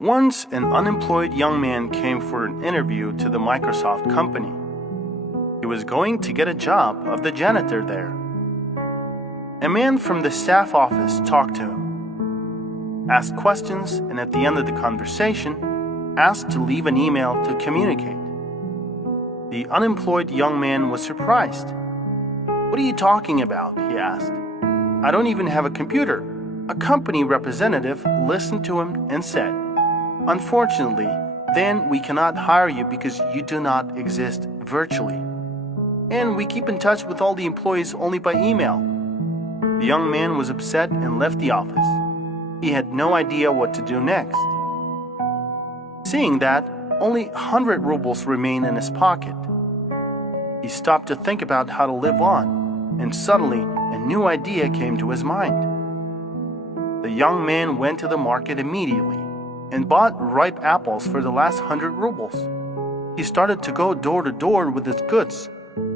Once, an unemployed young man came for an interview to the Microsoft company. He was going to get a job of the janitor there. A man from the staff office talked to him, asked questions, and at the end of the conversation, asked to leave an email to communicate. The unemployed young man was surprised. "What are you talking about?" he asked. "I don't even have a computer." A company representative listened to him and said, "Unfortunately, then we cannot hire you because you do not exist virtually. And we keep in touch with all the employees only by email." The young man was upset and left the office. He had no idea what to do next. Seeing that, only 100 rubles remained in his pocket. He stopped to think about how to live on, and suddenly a new idea came to his mind. The young man went to the market immediately and bought ripe apples for the last 100 rubles. He started to go door to door with his goods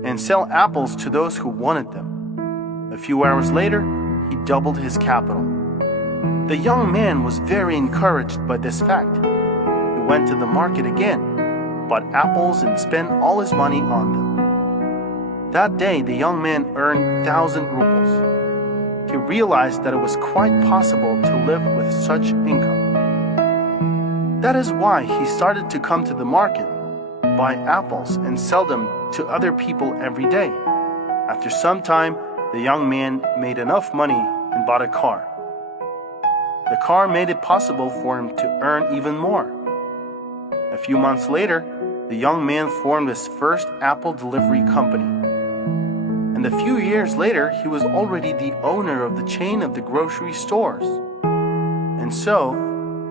and sell apples to those who wanted them. A few hours later, he doubled his capital. The young man was very encouraged by this fact. He went to the market again, bought apples and spent all his money on them. That day, the young man earned 1,000 rubles. He realized that it was quite possible to live with such income. That is why he started to come to the market, buy apples, and sell them to other people every day. After some time, the young man made enough money and bought a car. The car made it possible for him to earn even more. A few months later, the young man formed his first apple delivery company. And a few years later, he was already the owner of the chain of the grocery stores. And so,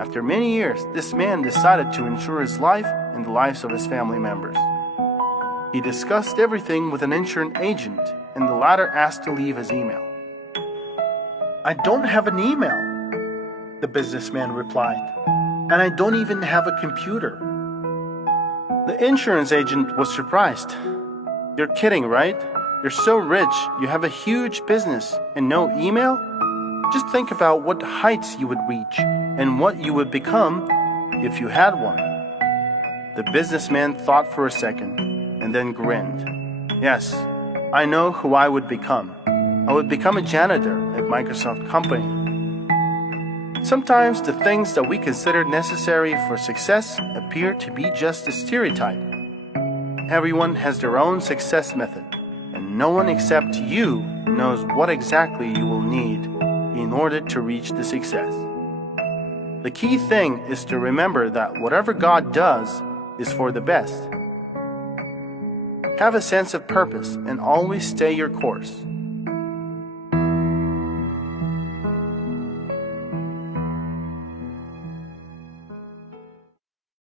after many years, this man decided to insure his life and the lives of his family members. He discussed everything with an insurance agent, and the latter asked to leave his email. "I don't have an email," the businessman replied, "and I don't even have a computer." The insurance agent was surprised. "You're kidding, right? You're so rich, you have a huge business, and no email? Just think about what heights you would reach and what you would become if you had one." The businessman thought for a second and then grinned. "Yes, I know who I would become. I would become a janitor at Microsoft company." Sometimes the things that we consider necessary for success appear to be just a stereotype. Everyone has their own success method, and no one except you knows what exactly you will need in order to reach the success. The key thing is to remember that whatever God does is for the best. Have a sense of purpose and always stay your course.